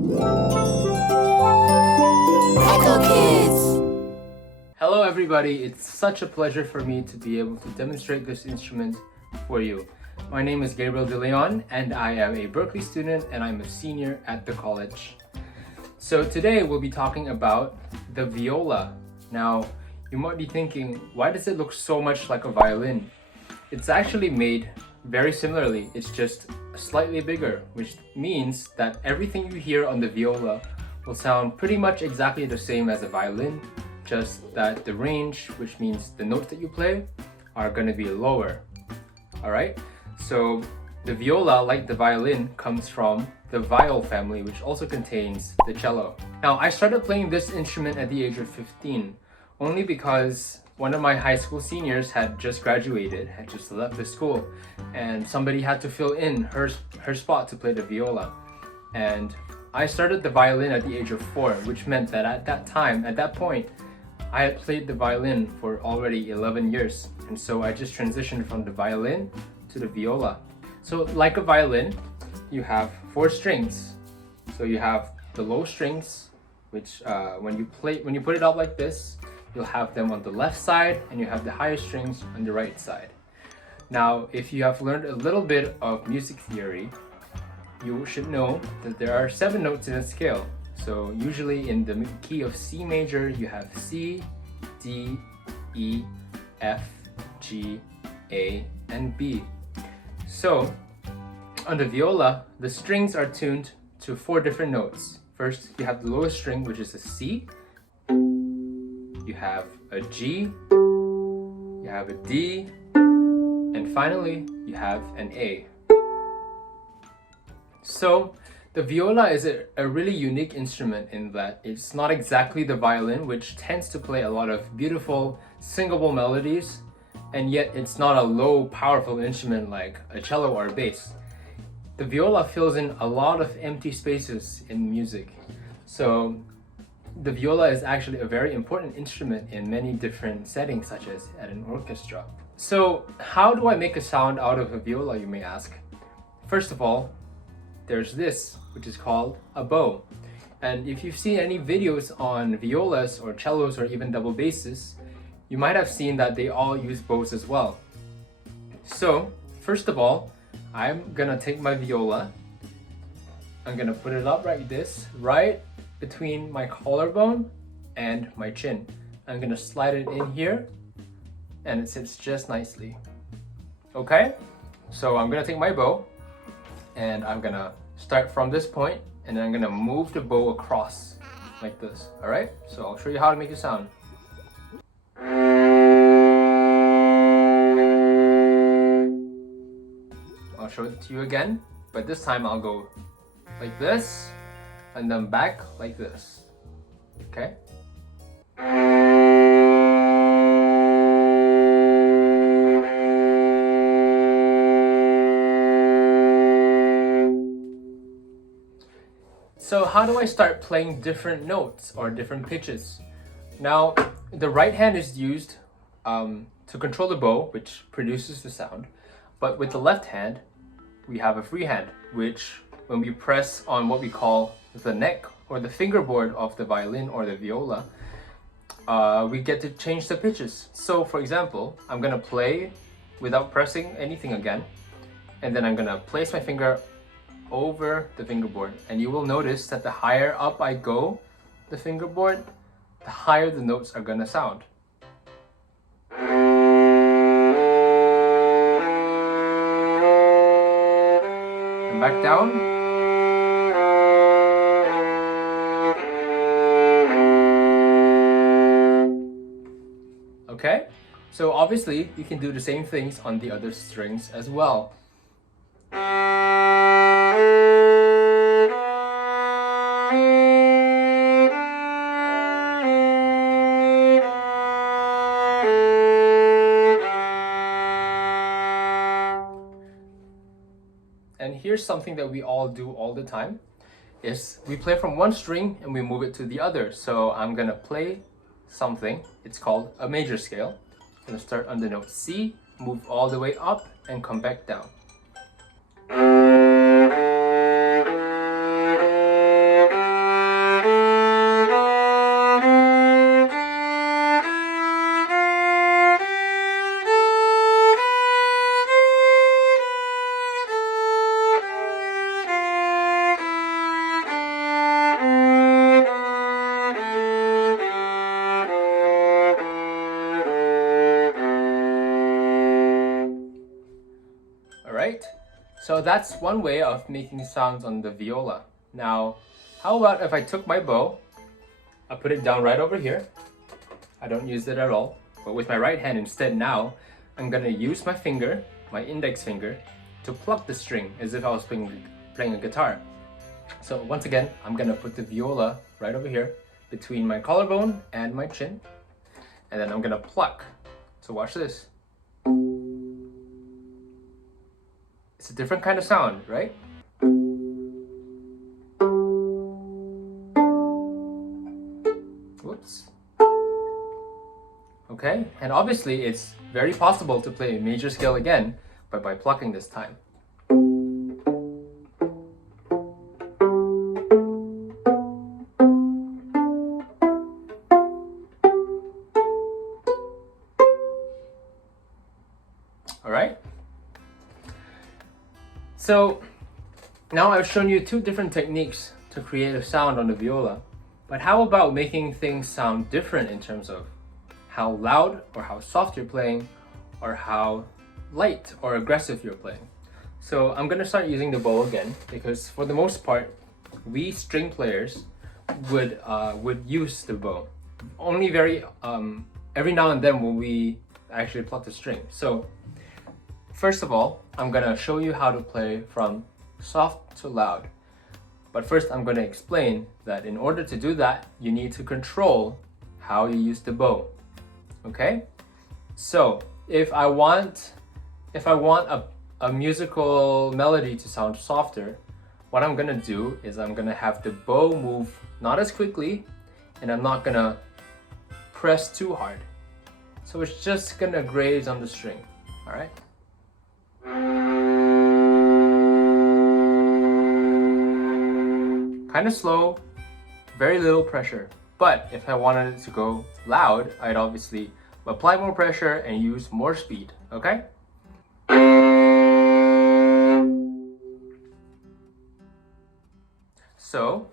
EchoKids! Hello everybody, it's such a pleasure for me to be able to demonstrate this instrument for you. My name is Gariel de Leon and I am a Berkeley student and I'm a senior at the college. So today we'll be talking about the viola. Now, you might be thinking, why does it look so much like a violin? It's actually made very similarly, it's just slightly bigger, which means that everything you hear on the viola will sound pretty much exactly the same as a violin, just that the range, which means the notes that you play, are going to be lower. Alright, so the viola, like the violin, comes from the viol family, which also contains the cello. Now, I started playing this instrument at the age of 15, only because one of my high school seniors had just graduated, had just left the school, and somebody had to fill in her spot to play the viola. And I started the violin at the age of 4, which meant that at that point, I had played the violin for already 11 years. And so I just transitioned from the violin to the viola. So like a violin, you have 4 strings. So you have the low strings, which when you put it up like this, you'll have them on the left side, and you have the higher strings on the right side. Now, if you have learned a little bit of music theory, you should know that there are 7 notes in a scale. So usually in the key of C major, you have C, D, E, F, G, A, and B. So on the viola, the strings are tuned to 4 different notes. First, you have the lowest string, which is a C. You have a G, you have a D, and finally, you have an A. So, the viola is a really unique instrument in that it's not exactly the violin, which tends to play a lot of beautiful, singable melodies, and yet it's not a low, powerful instrument like a cello or a bass. The viola fills in a lot of empty spaces in music. So, the viola is actually a very important instrument in many different settings, such as at an orchestra. So, how do I make a sound out of a viola, you may ask? First of all, there's this, which is called a bow. And if you've seen any videos on violas or cellos or even double basses, you might have seen that they all use bows as well. So, first of all, I'm gonna take my viola, I'm gonna put it up like this, right between my collarbone and my chin. I'm gonna slide it in here, and it sits just nicely. Okay, so I'm gonna take my bow, and I'm gonna start from this point, and then I'm gonna move the bow across like this. All right, so I'll show you how to make a sound. I'll show it to you again, but this time I'll go like this, and then back like this. Okay? So how do I start playing different notes or different pitches? Now, the right hand is used to control the bow, which produces the sound. But with the left hand, we have a free hand, which when we press on what we call the neck or the fingerboard of the violin or the viola, we get to change the pitches. So for example, I'm gonna play without pressing anything again, and then I'm gonna place my finger over the fingerboard, and you will notice that the higher up I go the fingerboard, the higher the notes are gonna sound. And back down. Okay, so obviously you can do the same things on the other strings as well. And here's something that we all do all the time, is we play from one string and we move it to the other. So I'm gonna play something, it's called a major scale. I'm gonna start on the note C, move all the way up and come back down. So that's one way of making sounds on the viola. Now, how about if I took my bow, I put it down right over here. I don't use it at all, but with my right hand instead now, I'm gonna use my finger, my index finger, to pluck the string as if I was playing a guitar. So once again, I'm gonna put the viola right over here between my collarbone and my chin, and then I'm gonna pluck. So watch this. It's a different kind of sound, right? Whoops. Okay, and obviously it's very possible to play a major scale again, but by plucking this time. All right? So now I've shown you two different techniques to create a sound on the viola, but how about making things sound different in terms of how loud or how soft you're playing, or how light or aggressive you're playing? So I'm gonna start using the bow again, because for the most part, we string players would use the bow. Only every now and then will we actually pluck the string. So first of all, I'm gonna show you how to play from soft to loud. But first, I'm gonna explain that in order to do that, you need to control how you use the bow. Okay? So if I want a musical melody to sound softer, what I'm gonna do is I'm gonna have the bow move not as quickly, and I'm not gonna press too hard. So it's just gonna graze on the string. All right? Kind of slow, very little pressure. But if I wanted it to go loud, I'd obviously apply more pressure and use more speed, okay? So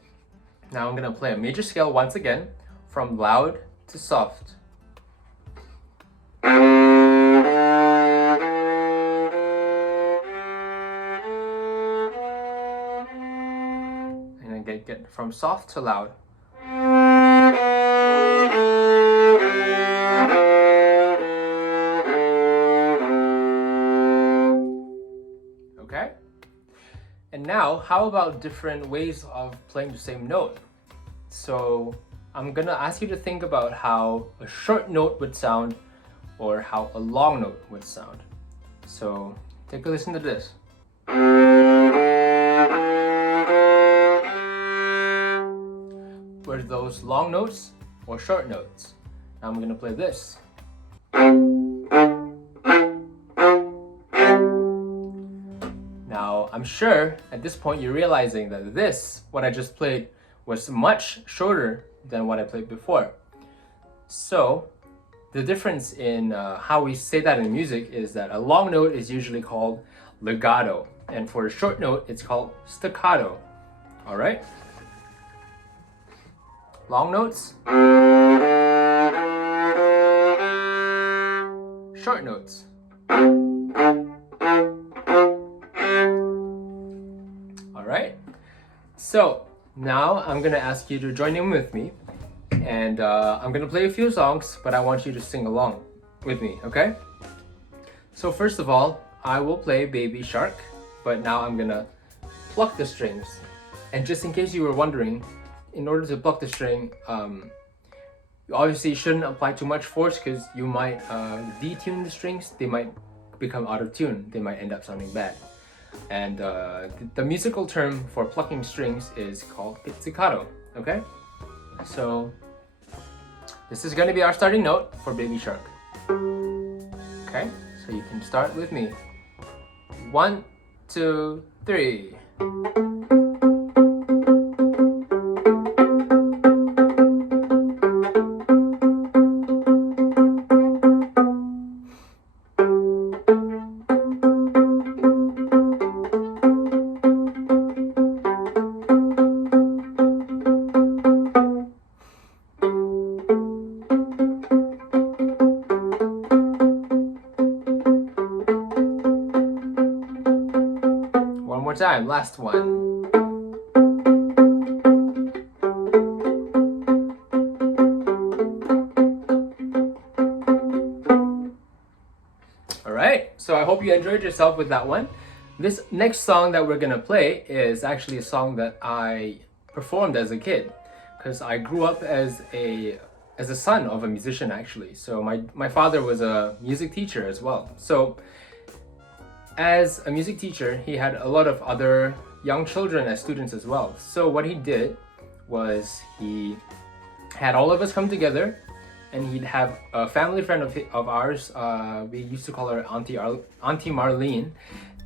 now I'm gonna play a major scale once again, from loud to soft. Get from soft to loud. Okay? And now, how about different ways of playing the same note? So I'm gonna ask you to think about how a short note would sound or how a long note would sound. So take a listen to this. Were those long notes or short notes? Now I'm gonna play this. Now I'm sure at this point you're realizing that this, what I just played, was much shorter than what I played before. So the difference in how we say that in music is that a long note is usually called legato, and for a short note it's called staccato. All right? Long notes, short notes. All right, so now I'm gonna ask you to join in with me, and I'm gonna play a few songs, but I want you to sing along with me, okay? So first of all, I will play Baby Shark, but now I'm gonna pluck the strings. And just in case you were wondering, in order to pluck the string, you obviously shouldn't apply too much force, because you might detune the strings. They might become out of tune. They might end up sounding bad. And the musical term for plucking strings is called pizzicato, okay? So this is going to be our starting note for Baby Shark. Okay, so you can start with me. 1, 2, 3. time, last one. Alright, so I hope you enjoyed yourself with that one. This next song that we're gonna play is actually a song that I performed as a kid, because I grew up as a son of a musician actually. So my father was a music teacher as well. So as a music teacher, he had a lot of other young children as students as well. So what he did was he had all of us come together, and he'd have a family friend of ours. We used to call her Auntie Marlene.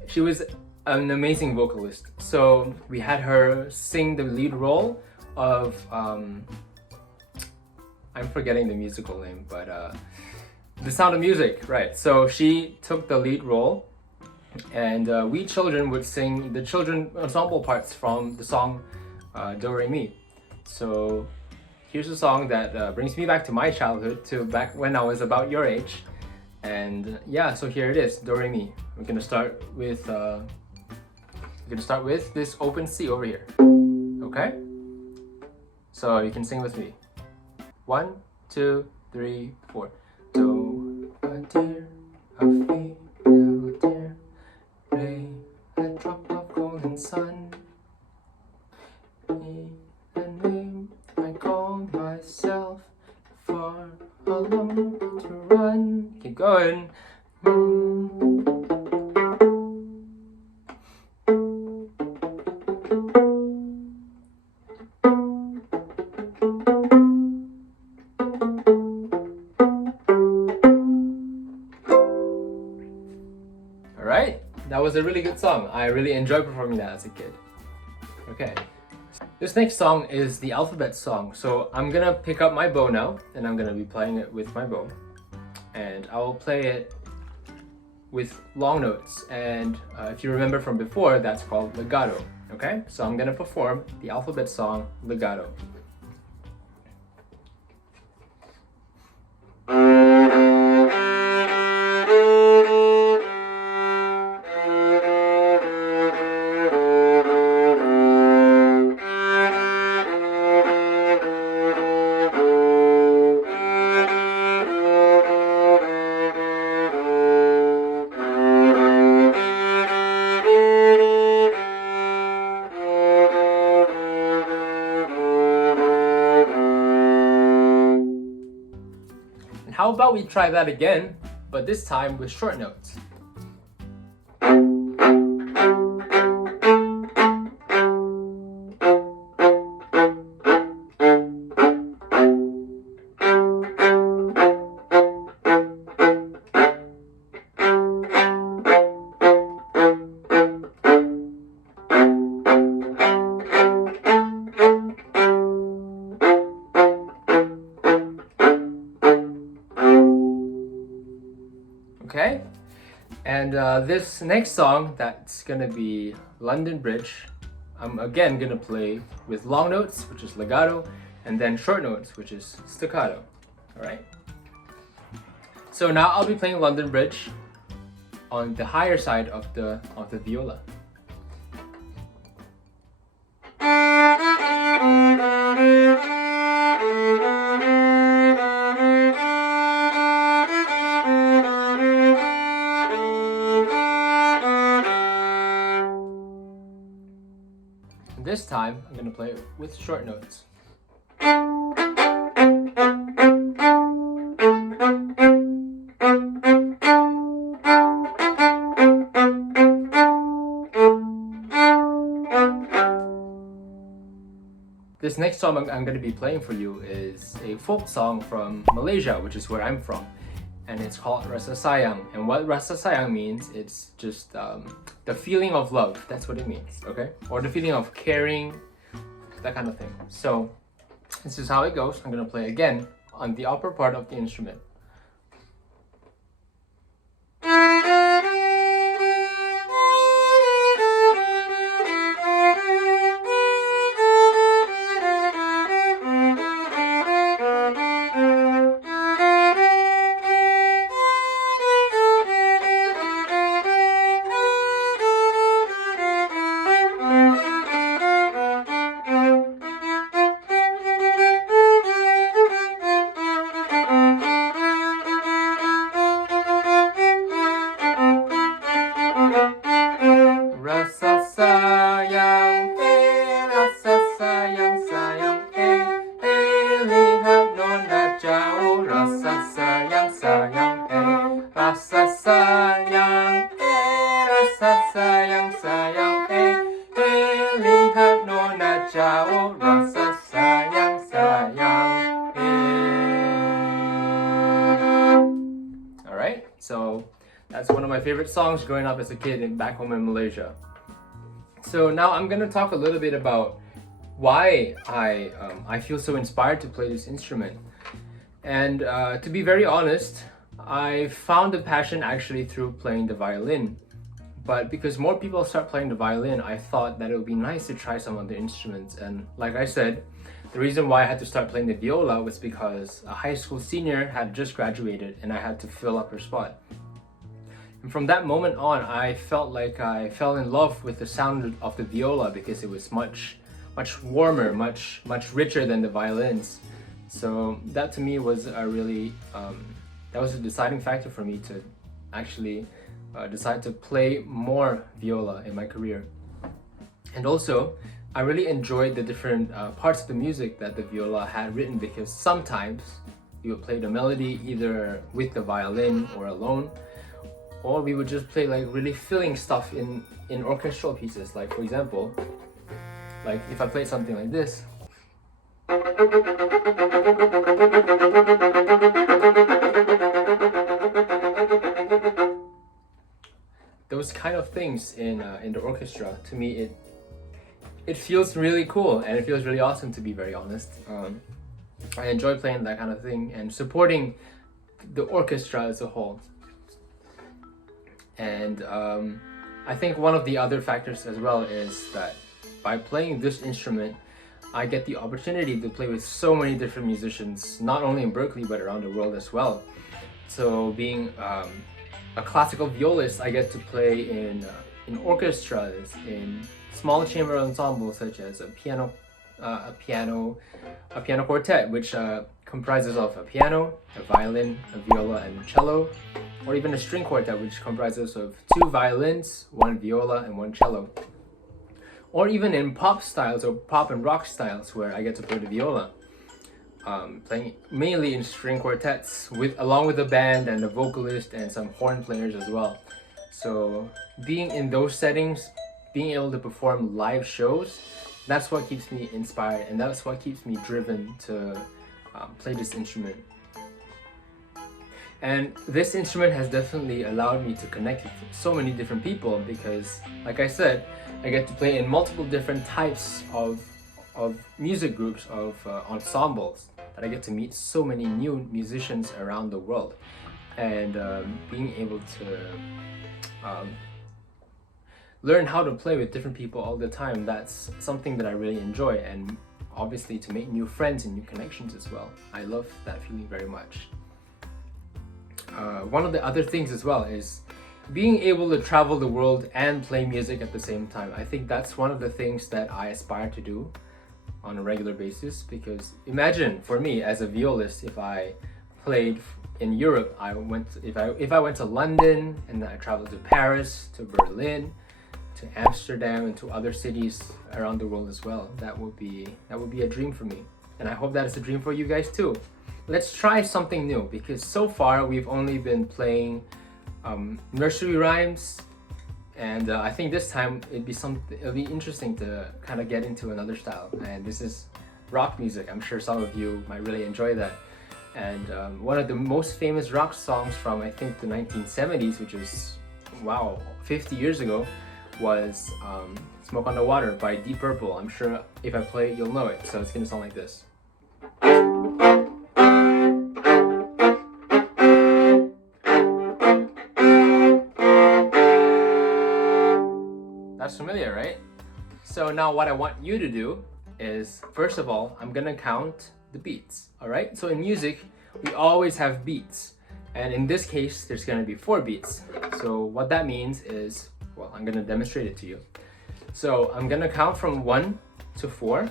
She was an amazing vocalist. So we had her sing the lead role of, I'm forgetting the musical name, but The Sound of Music, right. So she took the lead role, and we children would sing the children ensemble parts from the song Do Re Mi. So here's a song that brings me back to my childhood, to back when I was about your age. And yeah, so here it is, Do Re Mi. We're gonna start with this open C over here. Okay? So you can sing with me. 1, 2, 3, 4. Do a dear, a female dear, re, a drop of golden sun. Me, a name I call myself, for a long way to run. Keep going. Alright, that was a really good song. I really enjoyed performing that as a kid. Okay. This next song is the alphabet song. So I'm gonna pick up my bow now, and I'm gonna be playing it with my bow. And I'll play it with long notes. And if you remember from before, that's called legato. Okay? So I'm gonna perform the alphabet song legato. How about we try that again, but this time with short notes. Okay, and this next song, that's gonna be London Bridge. I'm again gonna play with long notes, which is legato, and then short notes, which is staccato. All right. So now I'll be playing London Bridge on the higher side of the viola. This time, I'm gonna play it with short notes. This next song I'm going to be playing for you is a folk song from Malaysia, which is where I'm from. And it's called Rasa Sayang. And what Rasa Sayang means, it's just the feeling of love. That's what it means, okay? Or the feeling of caring, that kind of thing. So this is how it goes. I'm going to play again on the upper part of the instrument. That's one of my favorite songs growing up as a kid back home in Malaysia. So now I'm gonna talk a little bit about why I feel so inspired to play this instrument. And to be very honest, I found the passion actually through playing the violin. But because more people start playing the violin, I thought that it would be nice to try some other instruments. And like I said, the reason why I had to start playing the viola was because a high school senior had just graduated and I had to fill up her spot. And from that moment on, I felt like I fell in love with the sound of the viola because it was much warmer, much richer than the violins. So that to me was a really, that was a deciding factor for me to actually decide to play more viola in my career. And also, I really enjoyed the different parts of the music that the viola had written, because sometimes you would play the melody either with the violin or alone, or we would just play like really filling stuff in orchestral pieces. Like for example, like if I played something like this. Those kind of things in the orchestra, to me it feels really cool and it feels really awesome, to be very honest. I enjoy playing that kind of thing and supporting the orchestra as a whole. And I think one of the other factors as well is that by playing this instrument, I get the opportunity to play with so many different musicians, not only in Berkeley but around the world as well. So being a classical violist, I get to play in orchestras, in small chamber ensembles such as a piano quartet, which comprises of a piano, a violin, a viola, and a cello, or even a string quartet, which comprises of 2 violins, 1 viola, and 1 cello. Or even in pop styles or pop and rock styles, where I get to play the viola. Playing mainly in string quartets along with the band and the vocalist and some horn players as well. So being in those settings, being able to perform live shows, that's what keeps me inspired and that's what keeps me driven to play this instrument. And this instrument has definitely allowed me to connect with so many different people because, like I said, I get to play in multiple different types of music groups, of ensembles, that I get to meet so many new musicians around the world. And being able to learn how to play with different people all the time, that's something that I really enjoy. And obviously to make new friends and new connections as well. I love that feeling very much. One of the other things as well is being able to travel the world and play music at the same time. I think that's one of the things that I aspire to do on a regular basis, because imagine for me as a violist, if I played in Europe, if I went to London and then I traveled to Paris, to Berlin, to Amsterdam, and to other cities around the world as well. That would be a dream for me, and I hope that is a dream for you guys too. Let's try something new, because so far we've only been playing nursery rhymes, and I think this time it'll be interesting to kind of get into another style, and this is rock music. I'm sure some of you might really enjoy that. And one of the most famous rock songs from, I think, the 1970s, which is, wow, 50 years ago, was Smoke on the Water by Deep Purple. I'm sure if I play it, you'll know it. So it's gonna sound like this. That's familiar, right? So now what I want you to do is, first of all, I'm gonna count the beats, all right? So in music, we always have beats. And in this case, there's gonna be 4 beats. So what that means is, well, I'm gonna demonstrate it to you. So I'm gonna count from 1 to 4,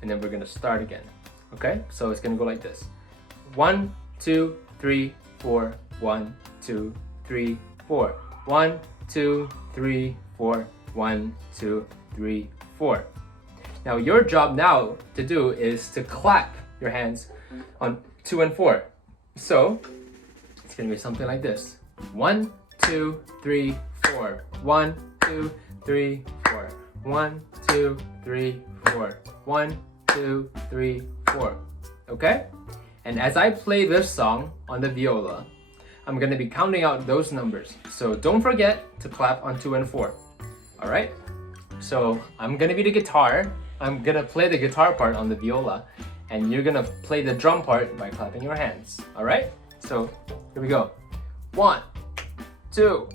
and then we're gonna start again, okay? So it's gonna go like this. 1, 2, 3, 4, 1, 2, 3, 4. 1, 2, 3, 4. 1, 2, 3, 4. Now your job now to do is to clap your hands on 2 and 4. So it's gonna be something like this. 1, 2, 3, 4. 1, 2, 3, 4. 1, 2, 3, 4. 1, 2, 3, 4. Okay? And as I play this song on the viola, I'm gonna be counting out those numbers. So don't forget to clap on 2 and 4. All right? So I'm gonna be the guitar. I'm gonna play the guitar part on the viola, and you're gonna play the drum part by clapping your hands. All right? So here we go. 1, 2,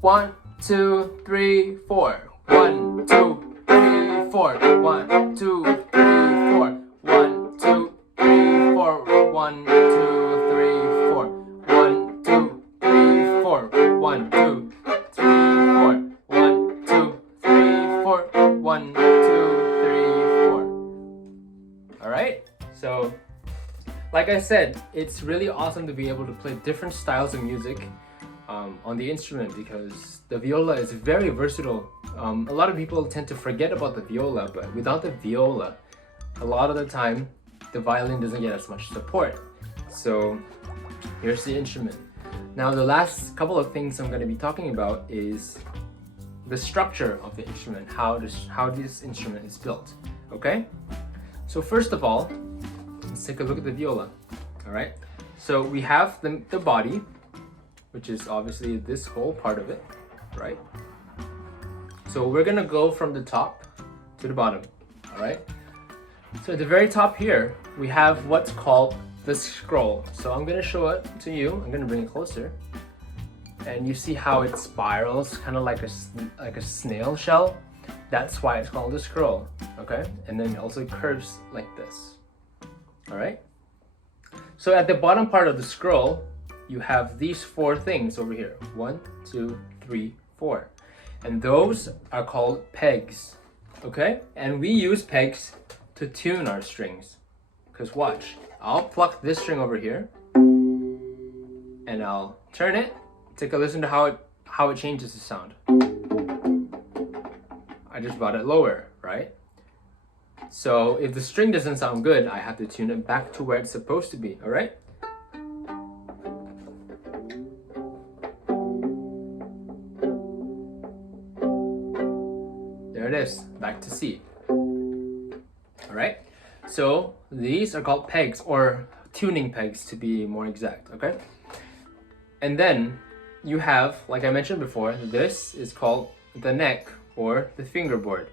1, 2, 3, 4. 1, 2, 3, 4. 1, 2, 3, 4. 1, 2, 3, 4. 1, 2, 3, 4. 1, 2, 3, 4. 1, 2, 3, 4. 1, 2, 3, 4. 1, 2, 3, 4. All right? So, like I said, it's really awesome to be able to play different styles of music on the instrument, because the viola is very versatile. A lot of people tend to forget about the viola, but without the viola, a lot of the time, the violin doesn't get as much support. So here's the instrument. Now the last couple of things I'm going to be talking about is the structure of the instrument, how this instrument is built. Okay? So first of all, let's take a look at the viola. All right? So we have the body, which is obviously this whole part of it, right? So we're gonna go from the top to the bottom, all right? So at the very top here, we have what's called the scroll. So I'm gonna show it to you. I'm gonna bring it closer. And you see how it spirals, kind of like a snail shell. That's why it's called the scroll, okay? And then it also curves like this, all right? So at the bottom part of the scroll, you have these 4 things over here. 1, 2, 3, 4. And those are called pegs, okay? And we use pegs to tune our strings. Because watch, I'll pluck this string over here, and I'll turn it. Take a listen to how it changes the sound. I just brought it lower, right? So if the string doesn't sound good, I have to tune it back to where it's supposed to be, all right? There it is, back to C. All right? So these are called pegs, or tuning pegs to be more exact, okay? And then you have, like I mentioned before, this is called the neck or the fingerboard.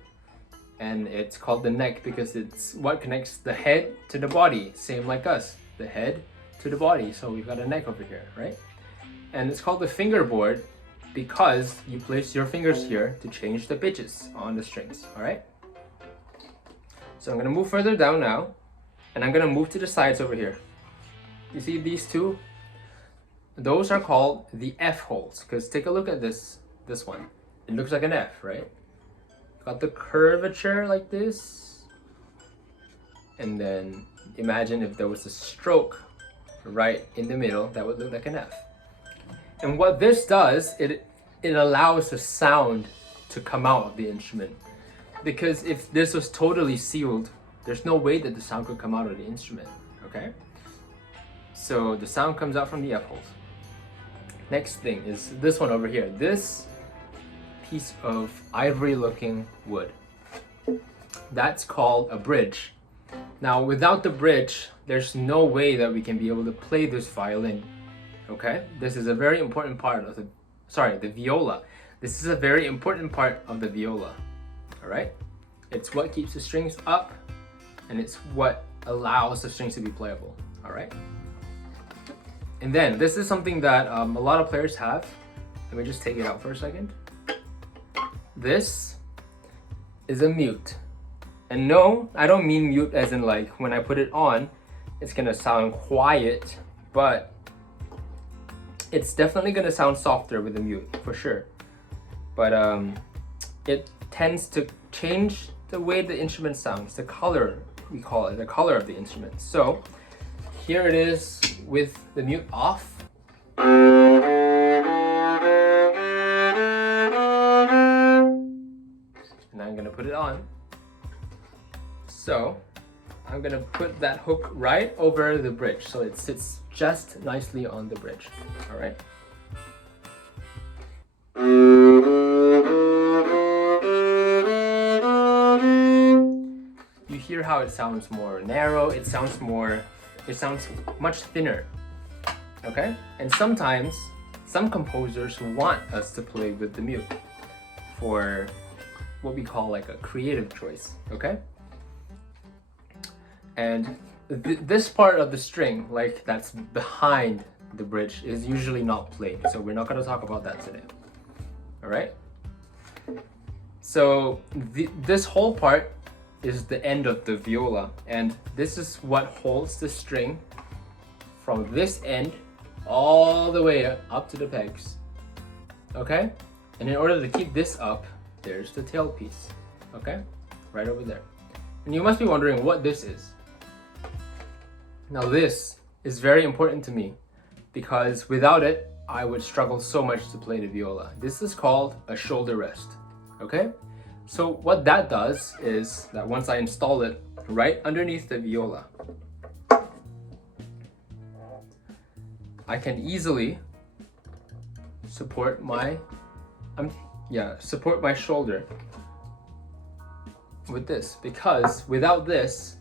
And it's called the neck because it's what connects the head to the body, same like us, the head to the body. So we've got a neck over here, right? And it's called the fingerboard because you place your fingers here to change the pitches on the strings, all right? So I'm gonna move further down now, and I'm gonna move to the sides over here. You see these two? Those are called the F holes, because take a look at this one. It looks like an F, right? Got the curvature like this. And then imagine if there was a stroke right in the middle, that would look like an F. And what this does, it allows the sound to come out of the instrument. Because if this was totally sealed, there's no way that the sound could come out of the instrument, okay? So the sound comes out from the F holes. Next thing is this one over here. This piece of ivory looking wood. That's called a bridge. Now without the bridge, there's no way that we can be able to play this violin, okay? This is a very important part of the viola. This is a very important part of the viola, all right? It's what keeps the strings up, and it's what allows the strings to be playable, all right? And then this is something that a lot of players have. Let me just take it out for a second. This is a mute. And no, I don't mean mute as in like when I put it on, it's gonna sound quiet, but it's definitely gonna sound softer with a mute, for sure. But it tends to change the way the instrument sounds, the color, we call it, the color of the instrument. So here it is with the mute off. And I'm gonna put it on. So I'm gonna put that hook right over the bridge so it sits just nicely on the bridge, all right? You hear how it sounds more narrow, it sounds much thinner. okay? And sometimes some composers want us to play with the mute for what we call like a creative choice, okay? And this part of the string, like that's behind the bridge, is usually not played, so we're not going to talk about that today. All right, so this whole part is the end of the viola, and this is what holds the string from this end all the way up to the pegs, okay? And in order to keep this up, there's the tailpiece, okay, right over there. And you must be wondering what this is. Now this is very important to me because without it, I would struggle so much to play the viola. This is called a shoulder rest, okay? So what that does is that once I install it right underneath the viola, I can easily support my shoulder with this, because without this,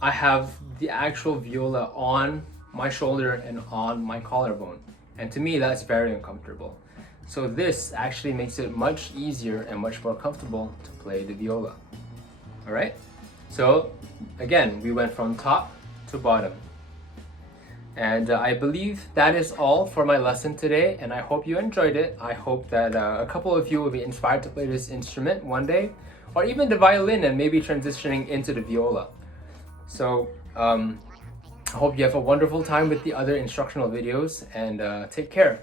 I have the actual viola on my shoulder and on my collarbone. And to me, that's very uncomfortable. So this actually makes it much easier and much more comfortable to play the viola. All right? So again, we went from top to bottom. And I believe that is all for my lesson today, and I hope you enjoyed it. I hope that a couple of you will be inspired to play this instrument one day, or even the violin and maybe transitioning into the viola. So I hope you have a wonderful time with the other instructional videos, and take care.